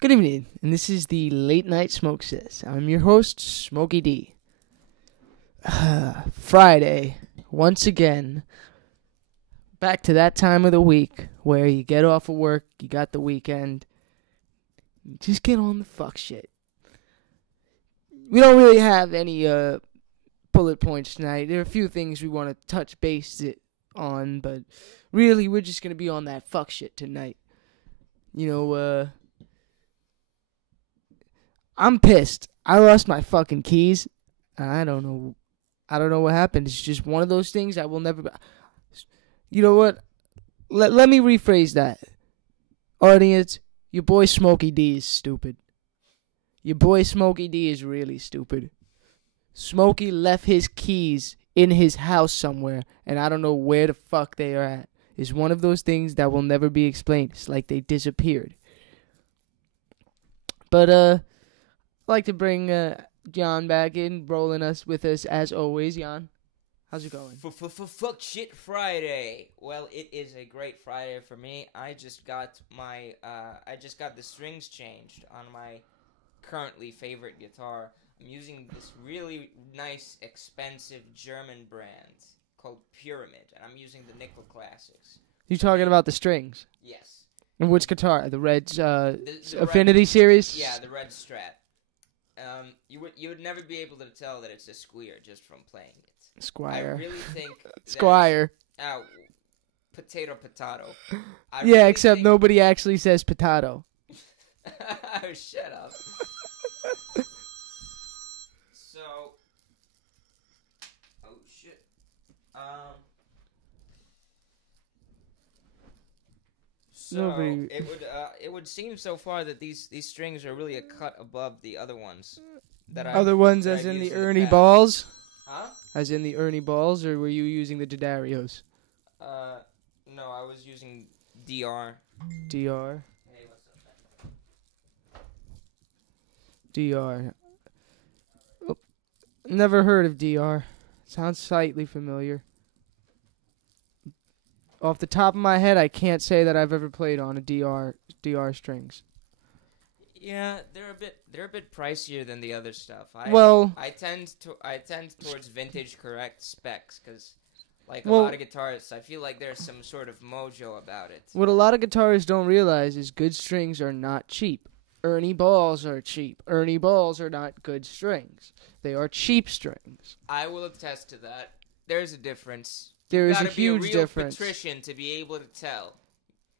Good evening, and this is the Late Night Smoke Sesh. I'm your host, Smokey D. Friday, once again, back to that time of the week where you get off of work, you got the weekend, you just get on the fuck shit. We don't really have any bullet points tonight. There are a few things we want to touch base on, but really we're just going to be on that fuck shit tonight. I'm pissed. I lost my fucking keys. I don't know what happened. It's just one of those things I will never... You know what? Let me rephrase that. Audience, your boy Smokey D is stupid. Your boy Smokey D is really stupid. Smokey left his keys in his house somewhere, and I don't know where the fuck they are at. It's one of those things that will never be explained. It's like they disappeared. But, I'd like to bring Jan back in, rolling with us as always. Jan, how's it going? Fuck shit Friday. Well, it is a great Friday for me. I just got the strings changed on my currently favorite guitar. I'm using this really nice, expensive German brand called Pyramid, and I'm using the Nickel Classics. You talking about the strings? Yes. And which guitar? The Red the Affinity Red, series? Yeah, the Red Strat. You would never be able to tell that it's a Squire just from playing it. Squire. I really think Squire. Potato. Yeah, except nobody actually says potato. Oh, shut up. Oh shit. It would seem so far that these strings are really a cut above the other ones. Other ones as in the Ernie Balls? Huh? As in the Ernie Balls, or were you using the Didarios? No, I was using DR. DR. Hey, what's up? DR. Oh, never heard of DR. Sounds slightly familiar. Off the top of my head, I can't say that I've ever played on a DR strings. Yeah, they're a bit pricier than the other stuff. I tend towards vintage correct specs because, like a lot of guitarists, I feel like there's some sort of mojo about it. What a lot of guitarists don't realize is good strings are not cheap. Ernie Balls are cheap. Ernie Balls are not good strings. They are cheap strings. I will attest to that. There's a difference. There is a You huge gotta be a real difference. patrician to be able to tell.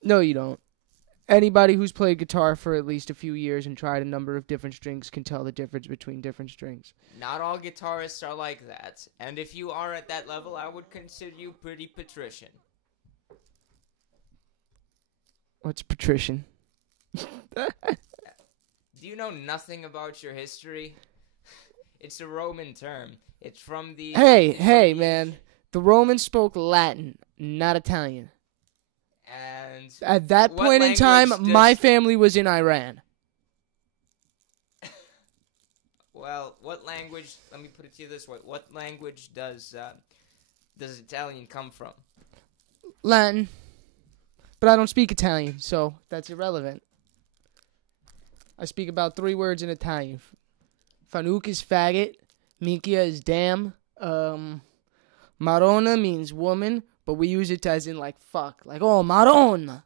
No, you don't. Anybody who's played guitar for at least a few years and tried a number of different strings can tell the difference between different strings. Not all guitarists are like that. And if you are at that level, I would consider you pretty patrician. What's patrician? Do you know nothing about your history? It's a Roman term. It's from the... Hey, man. The Romans spoke Latin, not Italian. And at that point in time, my family was in Iran. Well, what language? Let me put it to you this way: what language does Italian come from? Latin, but I don't speak Italian, so that's irrelevant. I speak about 3 words in Italian. Fanuc is faggot. Minchia is damn. Marona means woman, but we use it as in like fuck. Like, oh, Marona.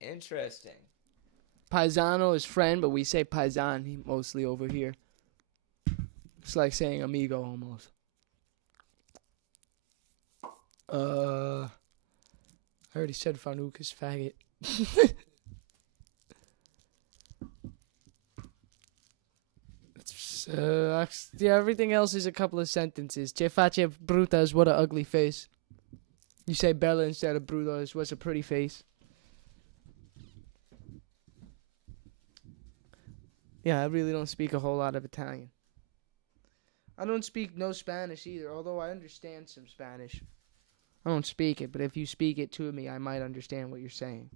Interesting. Paisano is friend, but we say paisan mostly over here. It's like saying amigo almost. I already said Fanuc is faggot. Yeah, everything else is a couple of sentences. Che face brutas, what a ugly face. You say Bella instead of brutas, what's a pretty face. Yeah, I really don't speak a whole lot of Italian. I don't speak no Spanish either, although I understand some Spanish. I don't speak it, but if you speak it to me, I might understand what you're saying.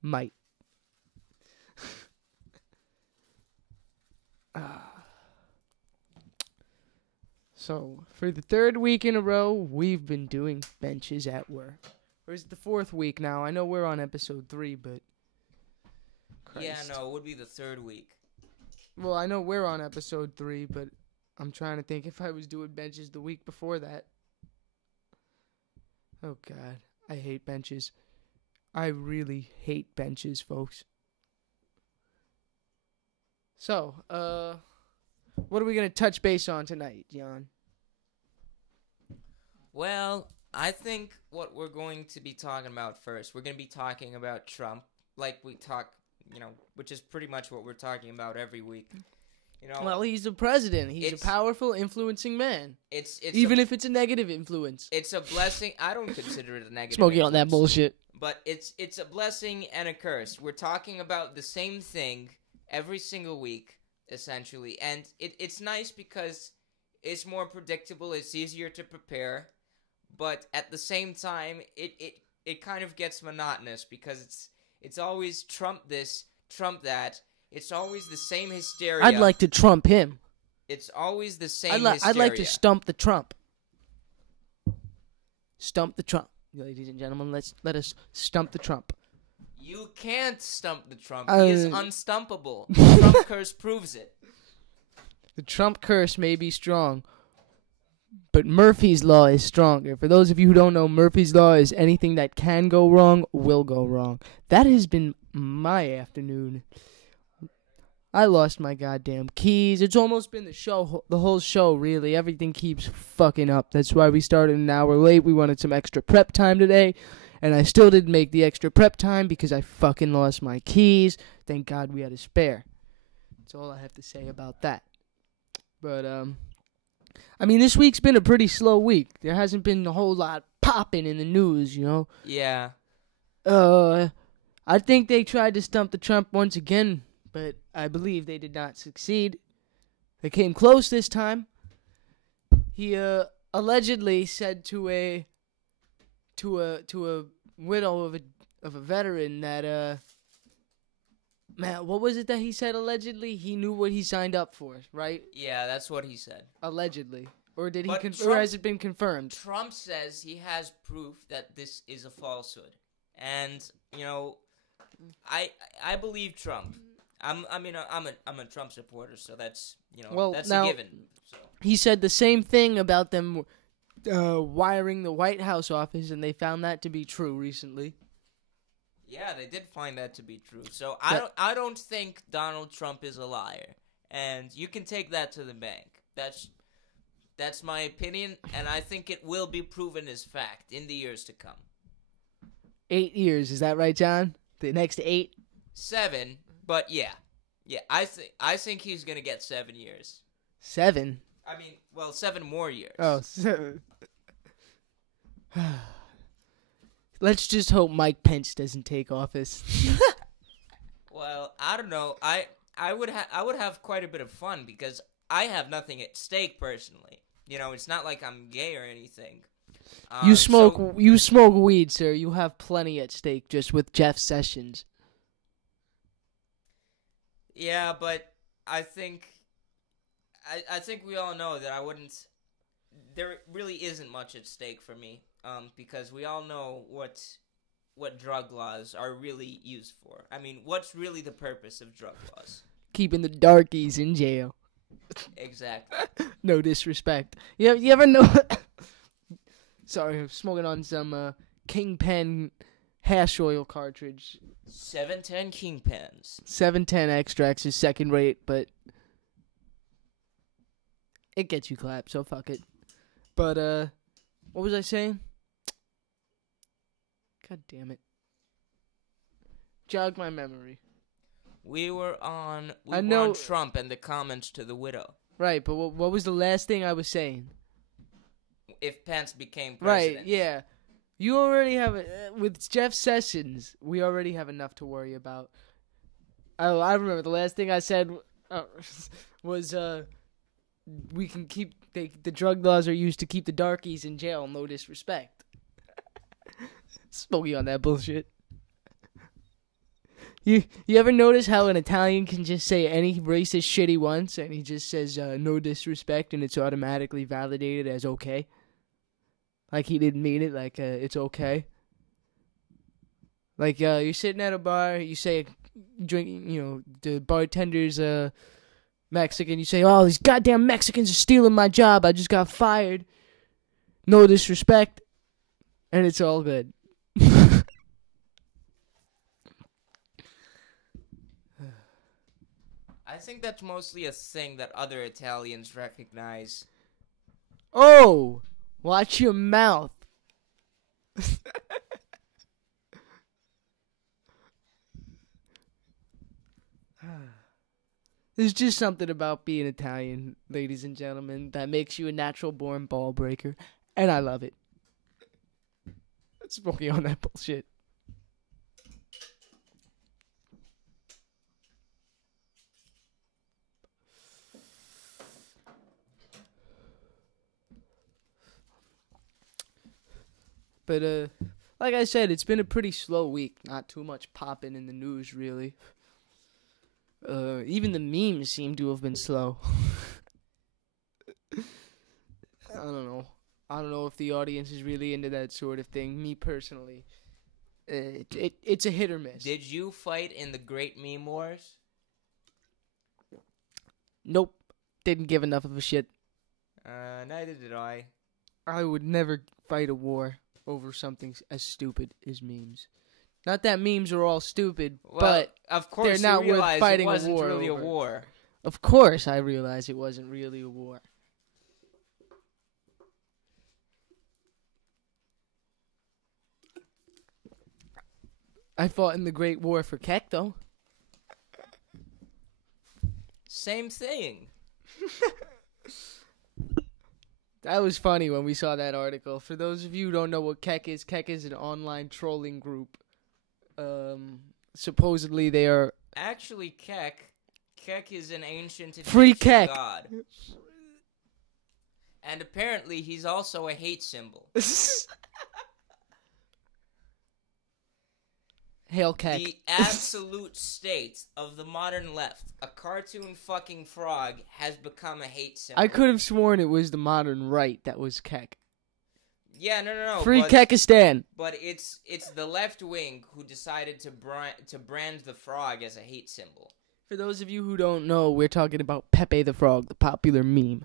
Might. So, for the 3rd week in a row, we've been doing benches at work. Or is it the 4th week now? I know we're on episode 3, but Christ. Yeah, no, it would be the 3rd week. Well, I know we're on episode 3, but I'm trying to think if I was doing benches the week before that. Oh, God. I hate benches. I really hate benches, folks. So, what are we going to touch base on tonight, Jan? Well, I think what we're going to be talking about first, we're going to be talking about Trump, like we talk, which is pretty much what we're talking about every week. Well, he's the president. He's a powerful, influencing man. It's even if it's a negative influence. It's a blessing. I don't consider it a negative Smokey influence, on that bullshit. But it's a blessing and a curse. We're talking about the same thing every single week, essentially. And it's nice because it's more predictable. It's easier to prepare. But at the same time, it kind of gets monotonous because it's always Trump this, Trump that. It's always the same hysteria. I'd like to Trump him. It's always the same hysteria. I'd like to stump the Trump. Stump the Trump. Ladies and gentlemen, let us stump the Trump. You can't stump the Trump. He is unstumpable. The Trump curse proves it. The Trump curse may be strong, but Murphy's Law is stronger. For those of you who don't know, Murphy's Law is anything that can go wrong will go wrong. That has been my afternoon. I lost my goddamn keys. It's almost been the whole show, really. Everything keeps fucking up. That's why we started an hour late. We wanted some extra prep time today, and I still didn't make the extra prep time because I fucking lost my keys. Thank God we had a spare. That's all I have to say about that. But, this week's been a pretty slow week. There hasn't been a whole lot popping in the news, Yeah. I think they tried to stump the Trump once again, but I believe they did not succeed. They came close this time. He allegedly said to a widow of a veteran that man, what was it that he said allegedly? He knew what he signed up for, right? Yeah, that's what he said. Allegedly. Or did But or has it been confirmed? Trump says he has proof that this is a falsehood. And, I believe Trump. I'm a Trump supporter, so that's that's a given. So. He said the same thing about them wiring the White House office, and they found that to be true recently. Yeah, they did find that to be true. So I don't think Donald Trump is a liar, and you can take that to the bank. That's my opinion, and I think it will be proven as fact in the years to come. 8 years, is that right, John? The next 8? 7. But yeah, I think he's gonna get 7 years. 7? 7 more years. Oh, 7. Let's just hope Mike Pence doesn't take office. Well, I don't know. I would have quite a bit of fun because I have nothing at stake personally. It's not like I'm gay or anything. You smoke weed, sir. You have plenty at stake just with Jeff Sessions. Yeah, but I think we all know that I wouldn't. There really isn't much at stake for me, because we all know what drug laws are really used for. What's really the purpose of drug laws? Keeping the darkies in jail. Exactly. No disrespect. You ever know? Sorry, I'm smoking on some Kingpen hash oil cartridge. 710 Kingpens. 710 extracts is second rate, but it gets you clapped, so fuck it. But, what was I saying? God damn it. Jog my memory. We were on Trump and the comments to the widow. Right, but what was the last thing I was saying? If Pence became president. Right, yeah. You already have with Jeff Sessions, we already have enough to worry about. I remember the last thing I said was we can keep the drug laws are used to keep the darkies in jail. No disrespect. Smokey on that bullshit. You ever notice how an Italian can just say any racist shit he wants and he just says no disrespect and it's automatically validated as okay? Like he didn't mean it, like it's okay. Like you're sitting at a bar, you say drinking, the bartender's Mexican. You say, "Oh, these goddamn Mexicans are stealing my job. I just got fired. No disrespect," and it's all good. I think that's mostly a thing that other Italians recognize. Oh, watch your mouth. There's just something about being Italian, ladies and gentlemen, that makes you a natural-born ball breaker, and I love it. Smoking on that bullshit. But, like I said, it's been a pretty slow week. Not too much popping in the news, really. Even the memes seem to have been slow. I don't know. I don't know if the audience is really into that sort of thing. Me, personally, it's a hit or miss. Did you fight in the Great Meme Wars? Nope. Didn't give enough of a shit. Neither did I. I would never fight a war over something as stupid as memes. Not that memes are all stupid, but of course they're not worth fighting it wasn't a war really over. a war. Of course I realize it wasn't really a war. I fought in the Great War for Keck, though. Same thing. That was funny when we saw that article. For those of you who don't know what Keck is an online trolling group. Supposedly they are... Actually, Keck is an ancient Free Egyptian Keck. god. And apparently he's also a hate symbol. Hail Keck. The absolute state of the modern left, a cartoon fucking frog, has become a hate symbol. I could have sworn it was the modern right that was Keck. Yeah, no. Free Kekistan. But it's the left wing who decided to brand the frog as a hate symbol. For those of you who don't know, we're talking about Pepe the Frog, the popular meme.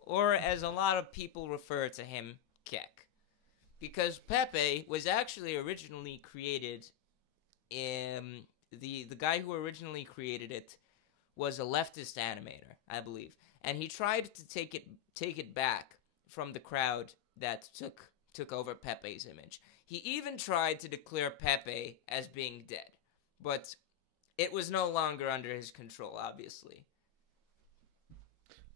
Or as a lot of people refer to him, Keck. Because Pepe was actually originally created the guy who originally created it was a leftist animator, I believe. And he tried to take it back from the crowd that took over Pepe's image. He even tried to declare Pepe as being dead. But it was no longer under his control, obviously.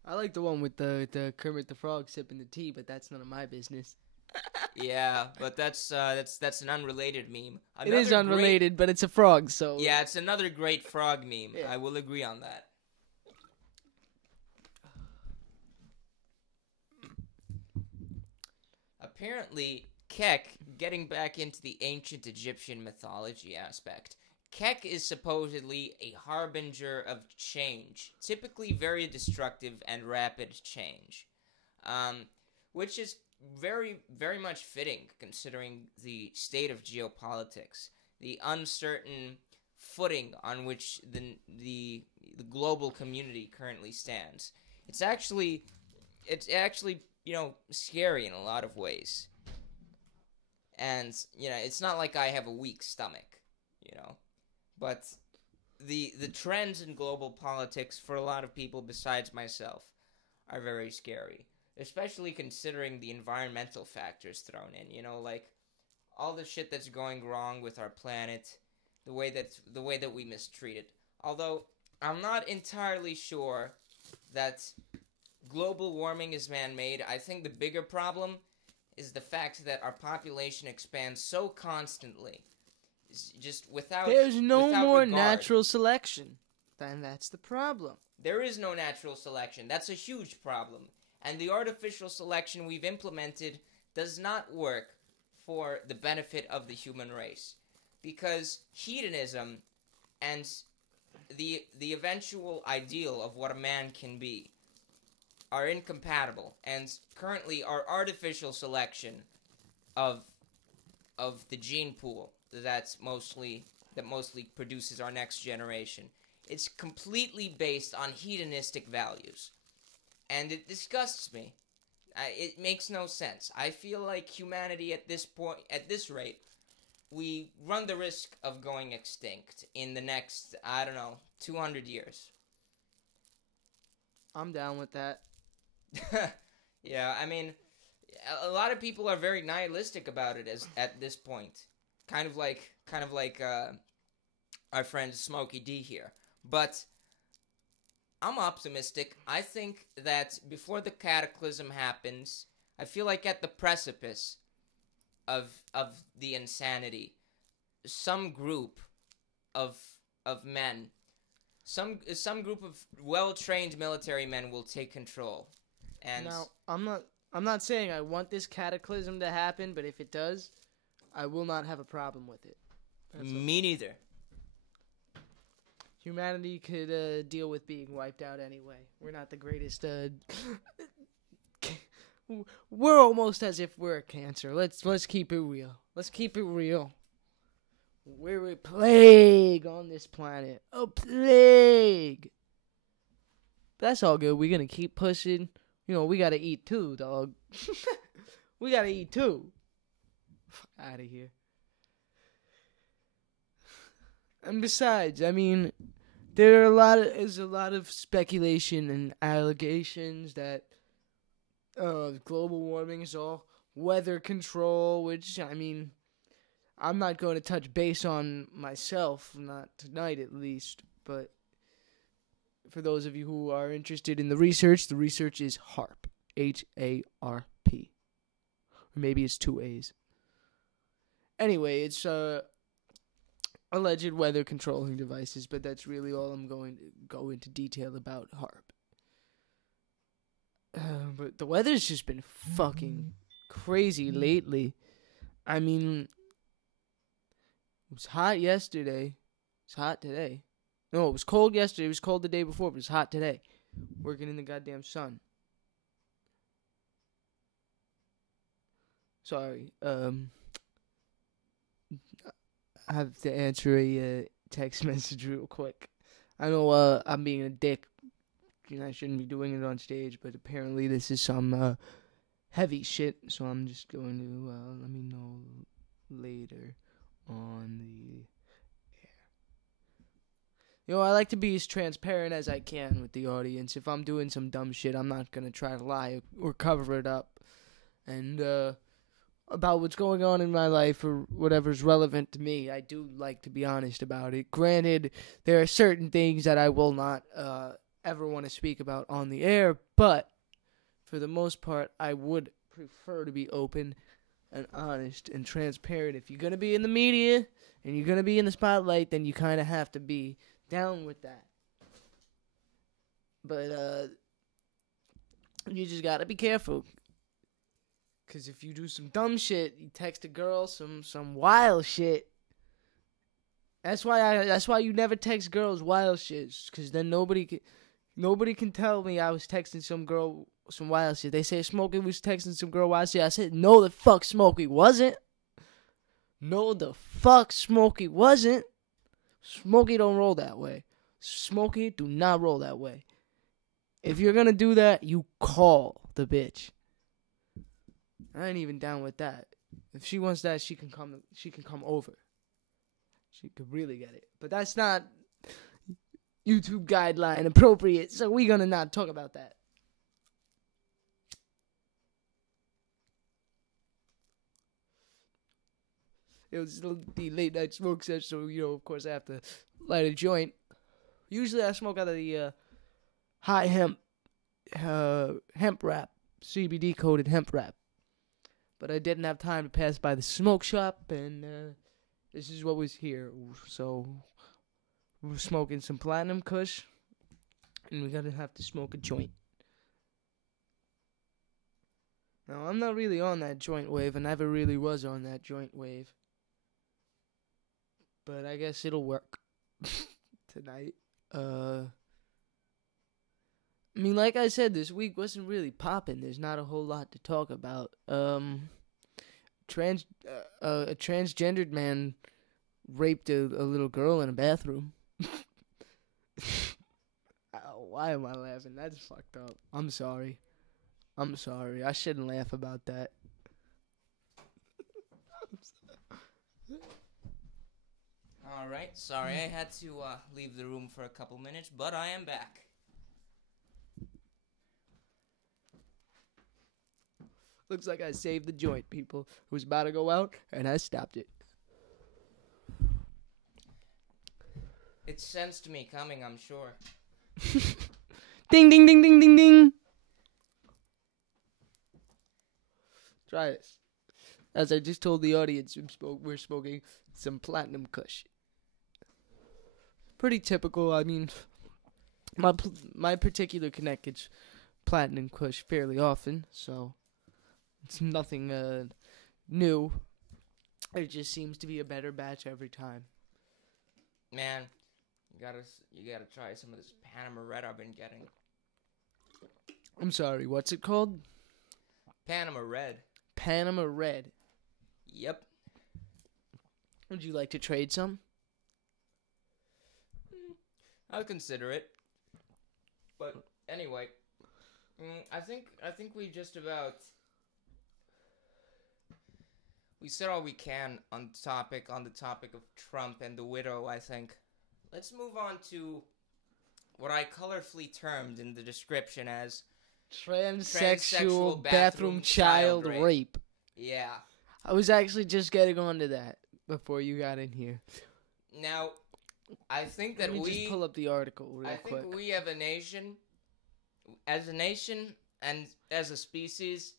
I like the one with the Kermit the Frog sipping the tea, but that's none of my business. Yeah, but that's an unrelated meme. It is unrelated, but it's a frog, so... Yeah, it's another great frog meme. Yeah. I will agree on that. Apparently, Keck, getting back into the ancient Egyptian mythology aspect, Keck is supposedly a harbinger of change, typically very destructive and rapid change, which is very, very much fitting considering the state of geopolitics, the uncertain footing on which the global community currently stands. It's actually, scary in a lot of ways. And, it's not like I have a weak stomach, But the trends in global politics for a lot of people besides myself are very scary. Especially considering the environmental factors thrown in, like all the shit that's going wrong with our planet, the way that we mistreat it. Although I'm not entirely sure that global warming is man-made. I think the bigger problem is the fact that our population expands so constantly, just without. There's no more regard. natural selection. Then that's the problem. There is no natural selection. That's a huge problem. And the artificial selection we've implemented does not work for the benefit of the human race. Because hedonism and the eventual ideal of what a man can be are incompatible. And currently our artificial selection of the gene pool that mostly produces our next generation. It's completely based on hedonistic values, and it disgusts me. It makes no sense. I feel like humanity at this rate, we run the risk of going extinct in the next, 200 years. I'm down with that. Yeah, I mean, a lot of people are very nihilistic about it at this point. Kind of like our friend Smokey D here. But I'm optimistic. I think that before the cataclysm happens, I feel like at the precipice of the insanity, some group of men, some group of well-trained military men will take control. And now, I'm not saying I want this cataclysm to happen, but if it does, I will not have a problem with it. Me neither. Humanity could deal with being wiped out anyway. We're not the greatest. We're almost as if we're a cancer. Let's keep it real. Let's keep it real. We're a plague on this planet. A plague. But that's all good. We're gonna keep pushing. You know, we gotta eat too, dog. We gotta eat too. Fuck out of here. And besides, I mean, there's a lot of speculation and allegations that global warming is all weather control, which, I mean, I'm not going to touch base on myself, not tonight at least, but for those of you who are interested in the research is HARP, H-A-R-P. Or maybe it's 2 A's. Anyway, it's alleged weather controlling devices, but that's really all I'm going to go into detail about HARP. But the weather's just been fucking crazy lately. I mean, it was hot yesterday. It's hot today. No, it was cold yesterday. It was cold the day before, but it's hot today. Working in the goddamn sun. Sorry. I have to answer a text message real quick. I know I'm being a dick. I shouldn't be doing it on stage, but apparently this is some heavy shit, so I'm just going to let me know later on the air. You know, I like to be as transparent as I can with the audience. If I'm doing some dumb shit, I'm not going to try to lie or cover it up. And about what's going on in my life or whatever's relevant to me, I do like to be honest about it. Granted, there are certain things that I will not ever want to speak about on the air, but for the most part, I would prefer to be open and honest and transparent. If you're going to be in the media and you're going to be in the spotlight, then you kind of have to be down with that. But you just got to be careful. Because if you do some dumb shit, you text a girl some wild shit. That's why you never text girls wild shit. Because then nobody can tell me I was texting some girl some wild shit. They say Smokey was texting some girl wild shit. I said, no the fuck Smokey wasn't. No the fuck Smokey wasn't. Smokey don't roll that way. Smokey do not roll that way. If you're going to do that, you call the bitch. I ain't even down with that. If she wants that, she can come over. She could really get it. But that's not YouTube guideline appropriate, so we're gonna not talk about that. It was the Late Night Smoke Sesh, so, of course I have to light a joint. Usually I smoke out of the high hemp wrap, CBD coated hemp wrap. But I didn't have time to pass by the smoke shop, and this is what was here. So we're smoking some Platinum Kush, and we're going to have to smoke a joint. Now, I'm not really on that joint wave. I never really was on that joint wave. But I guess it'll work tonight. I mean, like I said, this week wasn't really popping. There's not a whole lot to talk about. A transgendered man raped a little girl in a bathroom. Why am I laughing? That's fucked up. I'm sorry. I shouldn't laugh about that. All right. Sorry, I had to leave the room for a couple minutes, but I am back. Looks like I saved the joint, people. It was about to go out, and I stopped it. It sensed me coming, I'm sure. Ding, ding, ding, ding, ding, ding. Try this. As I just told the audience, we're smoking some Platinum Kush. Pretty typical. I mean, my particular connect gets Platinum Kush fairly often, so it's nothing new. It just seems to be a better batch every time. Man, you gotta try some of this Panama Red I've been getting. I'm sorry, what's it called? Panama Red. Panama Red. Yep. Would you like to trade some? I'll consider it. But anyway, I think we just about we said all we can on the topic of Trump and the widow, I think. Let's move on to what I colorfully termed in the description as transsexual bathroom child rape. Yeah. I was actually just getting onto that before you got in here. Now, I think that Let me just pull up the article real quick. I think we have as a nation and as a species,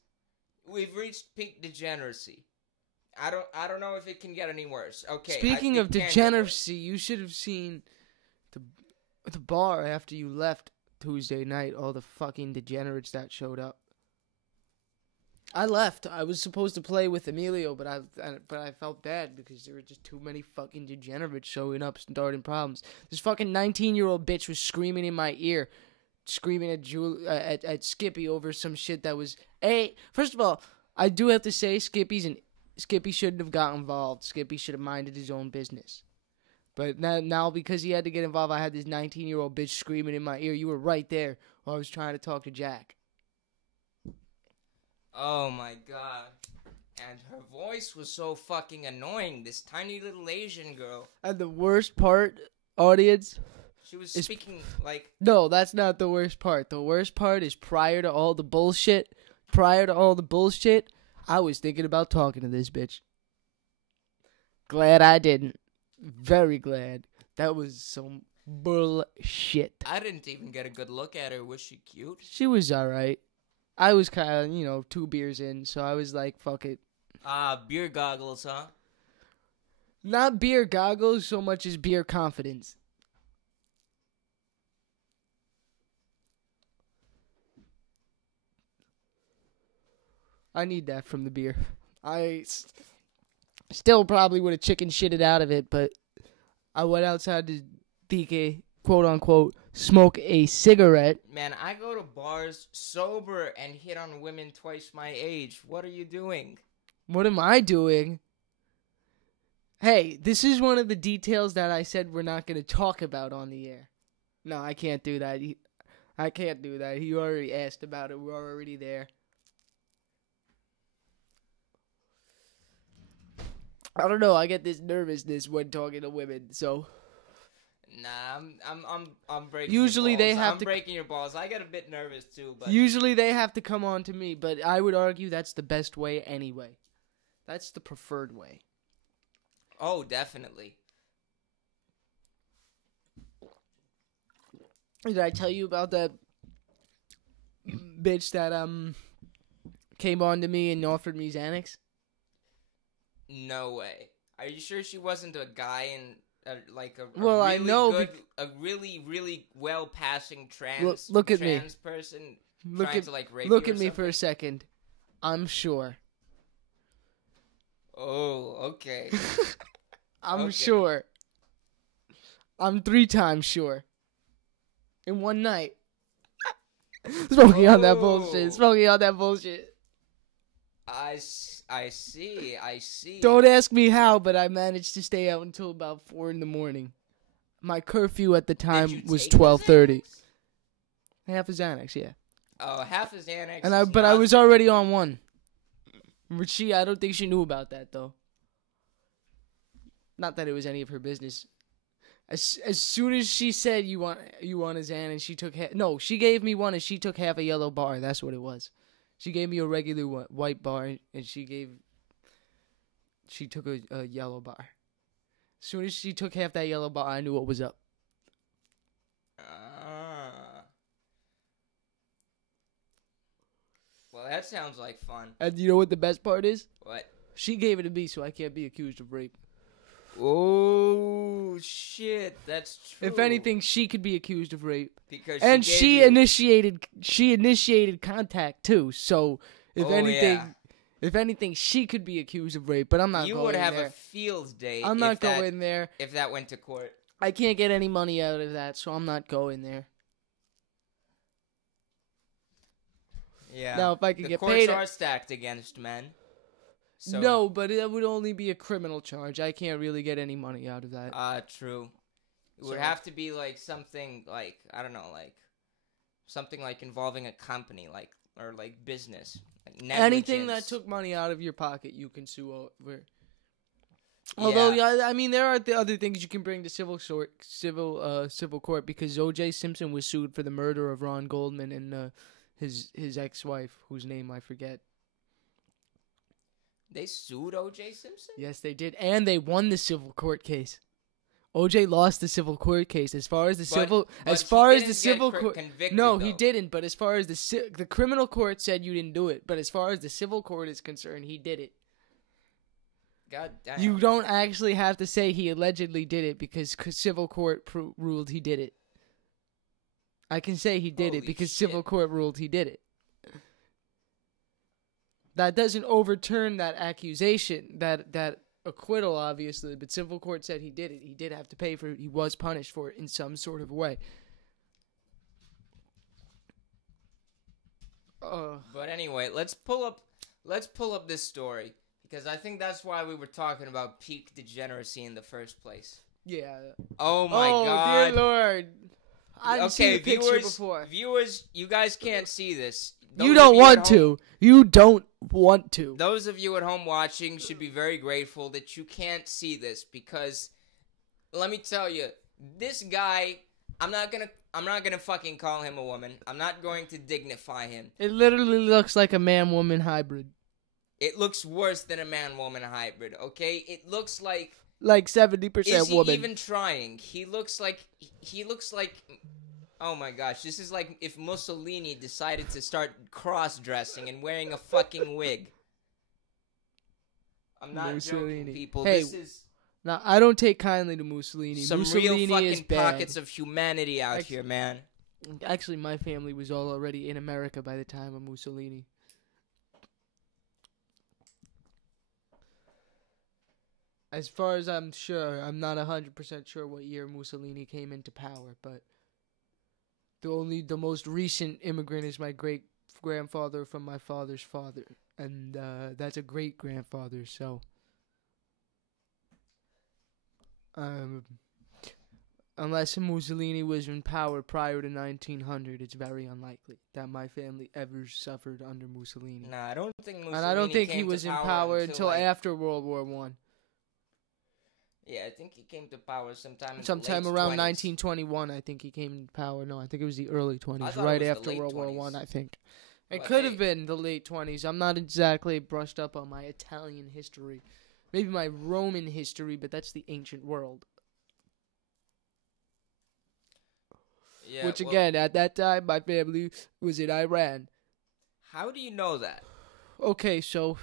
we've reached peak degeneracy. I don't know if it can get any worse. Okay. Speaking of degeneracy, you should have seen the bar after you left Tuesday night. All the fucking degenerates that showed up. I left. I was supposed to play with Emilio, but I felt bad because there were just too many fucking degenerates showing up, starting problems. This fucking 19-year-old bitch was screaming in my ear, screaming at Skippy over some shit that was. First of all, I do have to say Skippy shouldn't have got involved. Skippy should have minded his own business. But now because he had to get involved, I had this 19-year-old bitch screaming in my ear. You were right there while I was trying to talk to Jack. Oh my god. And her voice was so fucking annoying. This tiny little Asian girl. And the worst part, audience... She was speaking like... No, that's not the worst part. The worst part is prior to all the bullshit, I was thinking about talking to this bitch. Glad I didn't. Very glad. That was some bullshit. I didn't even get a good look at her. Was she cute? She was alright. I was kind of, 2 beers in, so I was like, fuck it. Beer goggles, huh? Not beer goggles so much as beer confidence. I need that from the beer. I still probably would have chicken shitted out of it, but I went outside to DK, quote unquote, smoke a cigarette. Man, I go to bars sober and hit on women twice my age. What are you doing? What am I doing? Hey, this is one of the details that I said we're not going to talk about on the air. No, I can't do that. I can't do that. He already asked about it. We're already there. I don't know. I get this nervousness when talking to women, so. Nah, I'm breaking. Usually your balls. they have I'm to. breaking your balls. I get a bit nervous too, but. Usually they have to come on to me, but I would argue that's the best way anyway. That's the preferred way. Oh, definitely. Did I tell you about that bitch that came on to me and offered me Xanax? No way. Are you sure she wasn't a guy in a well, really I know good, a really well passing trans look at trans me. person look trying at, to rape look you at or me something? for a second. I'm sure. Oh, okay. I'm sure. I'm 3 times sure. In one night. Smoking on that bullshit. I see. I see. Don't ask me how, but I managed to stay out until about 4 in the morning. My curfew at the time was 12:30. Half a Xanax, yeah. Oh, half a Xanax. But I was already on one. But I don't think she knew about that though. Not that it was any of her business. As soon as she said you want a Xan, and she took she gave me one and she took half a yellow bar. That's what it was. She gave me a regular white bar and she took a yellow bar. As soon as she took half that yellow bar, I knew what was up. Well, that sounds like fun. And you know what the best part is? What? She gave it to me, so I can't be accused of rape. Oh shit, that's true. If anything, she could be accused of rape because she initiated contact too. So if anything, she could be accused of rape. But I'm not. You going would have there. a field day. I'm not going there if that went to court. I can't get any money out of that, so I'm not going there. Yeah. Now, if I could the get courts paid, are stacked against men. So. No, but it would only be a criminal charge. I can't really get any money out of that. True. It would have to be like something like, I don't know, like something like involving a company, or business. Like anything that took money out of your pocket, you can sue over. Although, I mean, there are the other things you can bring to civil court because O.J. Simpson was sued for the murder of Ron Goldman and his ex-wife, whose name I forget. They sued O.J. Simpson? Yes, they did, and they won the civil court case. O.J. lost the civil court case. As far as the civil court, no, he didn't. But as far as the criminal court said you didn't do it, but as far as the civil court is concerned, he did it. God damn. You don't actually have to say he allegedly did it because civil court ruled he did it. I can say he did it because civil court ruled he did it. That doesn't overturn that accusation, that acquittal, obviously, but civil court said he did it. He did have to pay for it. He was punished for it in some sort of way. But anyway, let's pull up this story because I think that's why we were talking about peak degeneracy in the first place. Yeah. Oh my God. Oh dear Lord. I didn't see the picture before. Viewers, you guys can't see this. You don't want to. You don't want to. Those of you at home watching should be very grateful that you can't see this because let me tell you, this guy, I'm not gonna fucking call him a woman. I'm not going to dignify him. It literally looks like a man-woman hybrid. It looks worse than a man-woman hybrid, okay? It looks like 70% woman. Is he even trying? He looks like oh my gosh, this is like if Mussolini decided to start cross-dressing and wearing a fucking wig. I'm not joking, people. Hey, this is now I don't take kindly to Mussolini. Some Mussolini real fucking is bad. pockets of humanity out here, man. Actually, my family was all already in America by the time of Mussolini. As far as I'm sure, I'm not 100% sure what year Mussolini came into power, but the most recent immigrant is my great-grandfather from my father's father, and that's a great-grandfather, so unless Mussolini was in power prior to 1900, it's very unlikely that my family ever suffered under Mussolini. Nah, I don't think Mussolini and I don't think came he was to in power until after World War One. Yeah, I think he came to power sometime around 20s. 1921. I think he came to power. No, I think it was the early 20s, right after World War One. I think it could have been the late 20s. I'm not exactly brushed up on my Italian history, maybe my Roman history, but that's the ancient world. Yeah, which again, at that time, my family was in Iran. How do you know that? Okay, so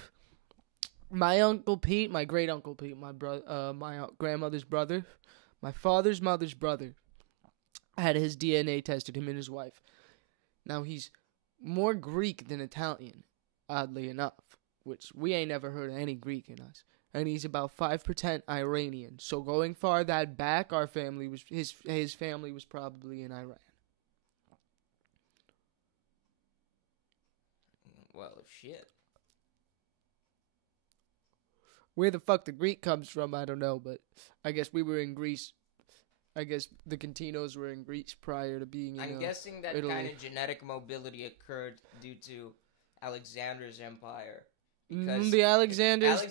my Uncle Pete, my great Uncle Pete, my grandmother's brother, my father's mother's brother, had his DNA tested, him and his wife. Now he's more Greek than Italian, oddly enough, which we ain't never heard of any Greek in us. And he's about 5% Iranian. So going far that back, our family was his family was probably in Iran. Well, shit. Where the fuck the Greek comes from, I don't know, but I guess we were in Greece. I guess the Continos were in Greece prior to being in I'm guessing that Italy. kind of genetic mobility occurred due to Alexander's empire. Because The Alexander's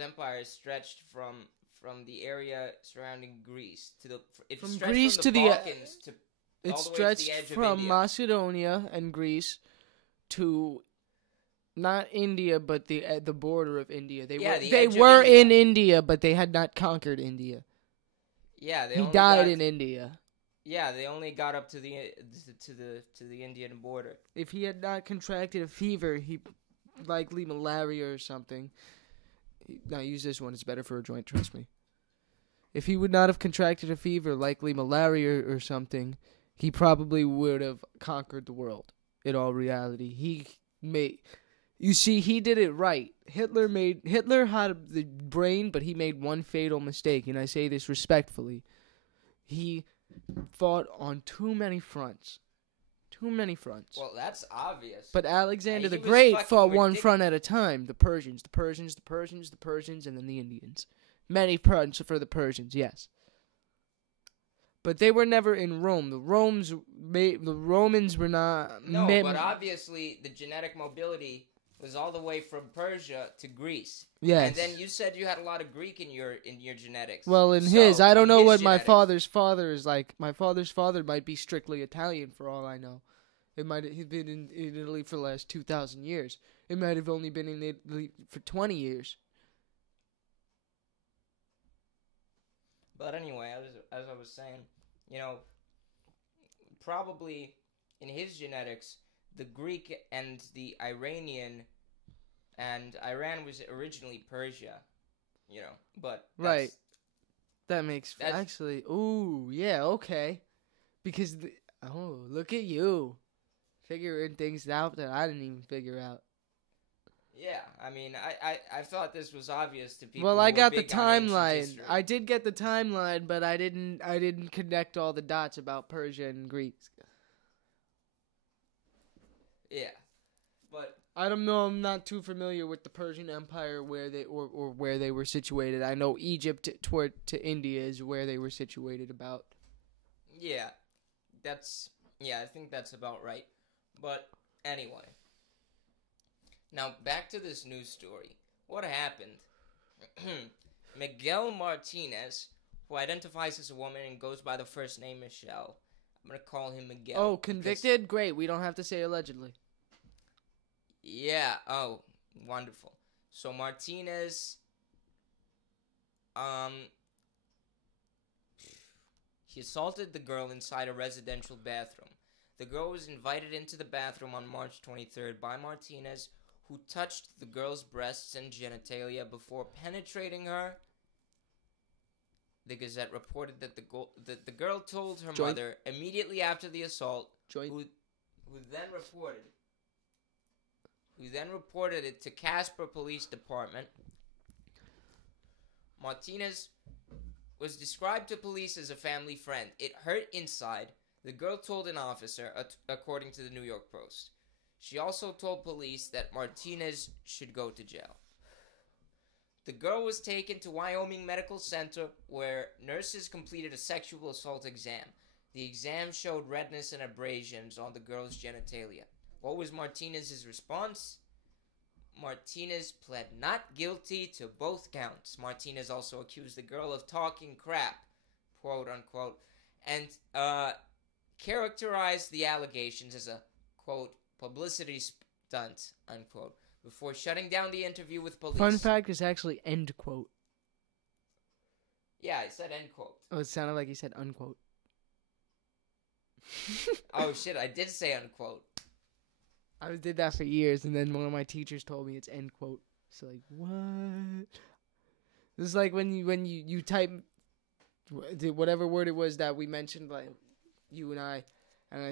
empire stretched from the area surrounding Greece to the from Greece to the Balkans to it all the way to the stretched edge of from India. Macedonia and Greece to not India, but the border of India. They were in India, but they had not conquered India. Yeah, he died in India. Yeah, they only got up to the Indian border. If he had not contracted a fever, he likely malaria or something. Now use this one; it's better for a joint. Trust me. If he would not have contracted a fever, likely malaria or something, he probably would have conquered the world. In all reality, you see, he did it right. Hitler had the brain, but he made one fatal mistake, and I say this respectfully. He fought on too many fronts. Well, that's obvious. But Alexander the Great fought one front at a time. The Persians, and then the Indians. Many fronts for the Persians, yes. But they were never in Rome. The Romans were not... No, but obviously the genetic mobility was all the way from Persia to Greece. Yes. And then you said you had a lot of Greek in your genetics. Well, I don't know what my father's father is like. My father's father might be strictly Italian for all I know. He's been in Italy for the last 2,000 years. It might have only been in Italy for 20 years. But anyway, as I was saying, probably in his genetics, the Greek and the Iranian, and Iran was originally Persia, but right. That makes actually. Ooh, yeah, okay. Because look at you, figuring things out that I didn't even figure out. Yeah, I mean, I thought this was obvious to people. Well, I got the timeline. I did get the timeline, but I didn't connect all the dots about Persia and Greece. Yeah, but I don't know. I'm not too familiar with the Persian Empire where they were situated. I know Egypt toward to India is where they were situated. About. Yeah, I think that's about right. But anyway. Now, back to this news story. What happened? Miguel Martinez, who identifies as a woman and goes by the first name Michelle. I'm going to call him Miguel. Oh, convicted? Great. We don't have to say allegedly. Yeah. Oh, wonderful. So, Martinez, he assaulted the girl inside a residential bathroom. The girl was invited into the bathroom on March 23rd by Martinez, who touched the girl's breasts and genitalia before penetrating her. The Gazette reported that the girl told her mother immediately after the assault, who then reported it to Casper Police Department. Martinez was described to police as a family friend. It hurt inside, the girl told an officer, according to the New York Post. She also told police that Martinez should go to jail. The girl was taken to Wyoming Medical Center, where nurses completed a sexual assault exam. The exam showed redness and abrasions on the girl's genitalia. What was Martinez's response? Martinez pled not guilty to both counts. Martinez also accused the girl of talking crap, quote unquote, and characterized the allegations as a, quote, publicity stunt, unquote, before shutting down the interview with police. Fun fact is actually end quote. Yeah, I said end quote. Oh, it sounded like he said unquote. Oh, shit, I did say unquote. I did that for years, and then one of my teachers told me it's end quote. So, like, what? This is like when you type whatever word it was that we mentioned, like, you and I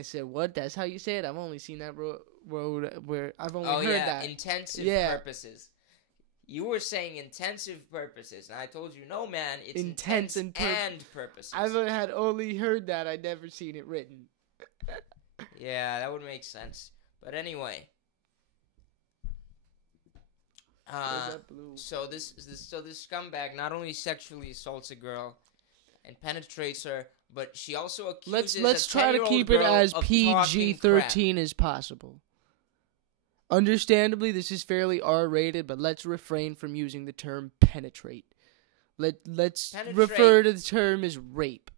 said, what? That's how you say it? I've only seen that road where I've only heard that. Intensive purposes. You were saying intensive purposes, and I told you, no, man, it's intense and purposes. I've had only heard that. I'd never seen it written. Yeah, that would make sense. But anyway, Uh, that blue? so this scumbag not only sexually assaults a girl and penetrates her, but she also accuses Let's a try to 10-year-old keep it girl as of PG talking crap. 13 as possible. Understandably, this is fairly R rated, but let's refrain from using the term penetrate. Let's refer to the term as rape.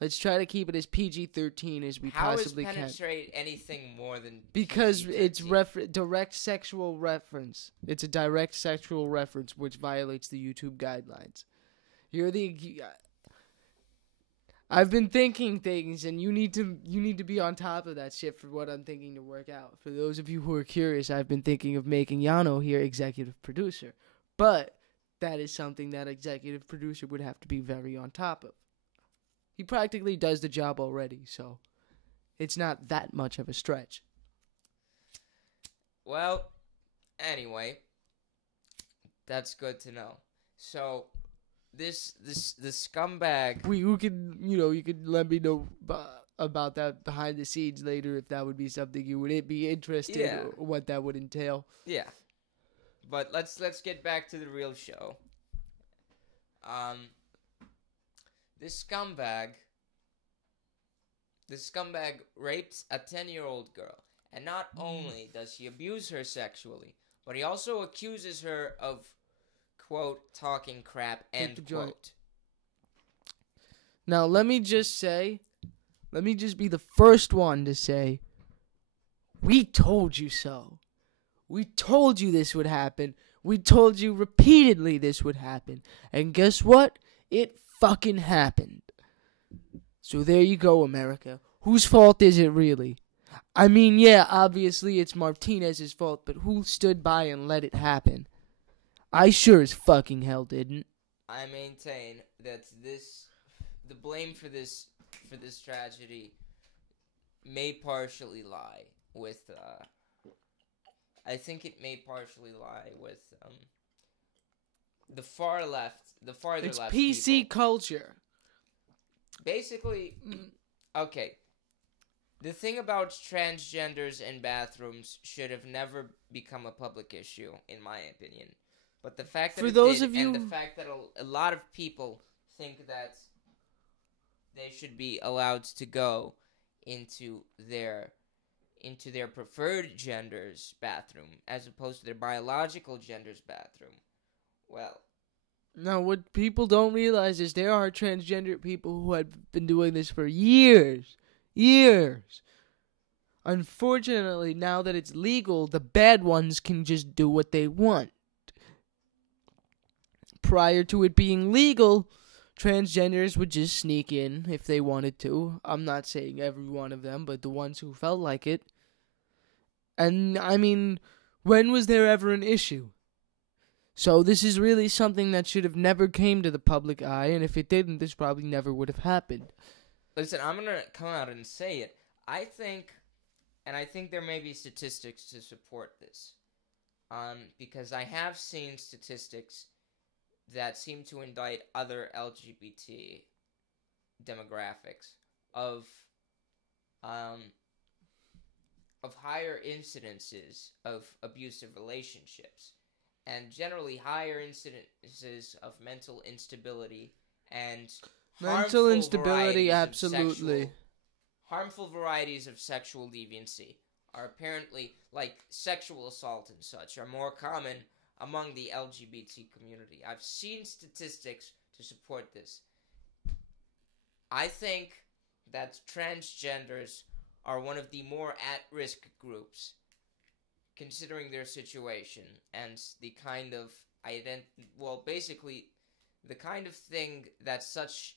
Let's try to keep it as PG-13 as we possibly can. How is penetrate anything more than Because PG-13? it's direct sexual reference. It's a direct sexual reference which violates the YouTube guidelines. I've been thinking things, and you need to be on top of that shit for what I'm thinking to work out. For those of you who are curious, I've been thinking of making Yano here executive producer, but that is something that executive producer would have to be very on top of. He practically does the job already, so it's not that much of a stretch. Well, anyway, that's good to know. So, this scumbag. You could let me know about that behind the scenes later if that would be something you would be interested in, or what that would entail. Yeah, but let's get back to the real show. This scumbag rapes a 10-year-old girl, and not only does he abuse her sexually, but he also accuses her of, quote, talking crap, end quote. Now, let me just be the first one to say, we told you so. We told you this would happen. We told you repeatedly this would happen. And guess what? It fucking happened. So there you go, America. Whose fault is it really? I mean, yeah, obviously it's Martinez's fault, but who stood by and let it happen? I sure as fucking hell didn't. I maintain that the blame for this tragedy may partially lie with I think it may partially lie with the far left, the farther it's left. It's PC people. culture. Basically, okay. The thing about transgenders in bathrooms should have never become a public issue, in my opinion. But the fact that and the fact that a lot of people think that they should be allowed to go into their preferred gender's bathroom as opposed to their biological gender's bathroom. Well, now what people don't realize is there are transgender people who have been doing this for years. Unfortunately, now that it's legal, the bad ones can just do what they want. Prior to it being legal, transgenders would just sneak in if they wanted to. I'm not saying every one of them, but the ones who felt like it. And, I mean, when was there ever an issue? So this is really something that should have never came to the public eye, and if it didn't, this probably never would have happened. Listen, I'm going to come out and say it. I think there may be statistics to support this. Because I have seen statistics that seem to indict other LGBT demographics of higher incidences of abusive relationships, and generally higher incidences of mental instability and mental instability, absolutely. Harmful varieties of sexual deviancy are apparently, like sexual assault and such, are more common among the LGBT community. I've seen statistics to support this. I think that transgenders are one of the more at-risk groups, considering their situation and the kind of basically the kind of thing that such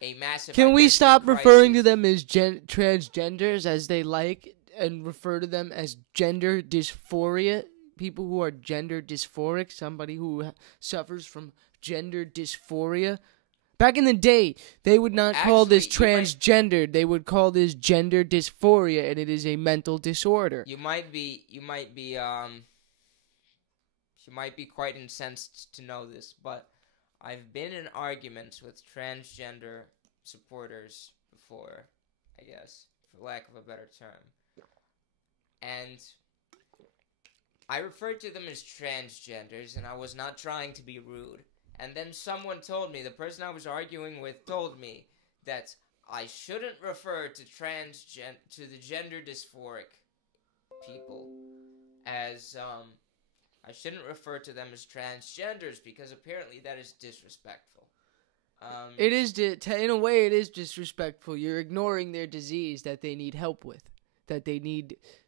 a massive. Can we stop referring to them as transgenders as they like, and refer to them as gender dysphoria? People who are gender dysphoric, somebody who suffers from gender dysphoria. Back in the day, they would not call this transgendered. They would call this gender dysphoria, and it is a mental disorder. You might be quite incensed to know this, but I've been in arguments with transgender supporters before, I guess, for lack of a better term. And I referred to them as transgenders, and I was not trying to be rude. And then someone told me, the person I was arguing with told me that I shouldn't refer to to the gender dysphoric people as I shouldn't refer to them as transgenders because apparently that is disrespectful. It is in a way it is disrespectful. You're ignoring their disease that they need help with, that they need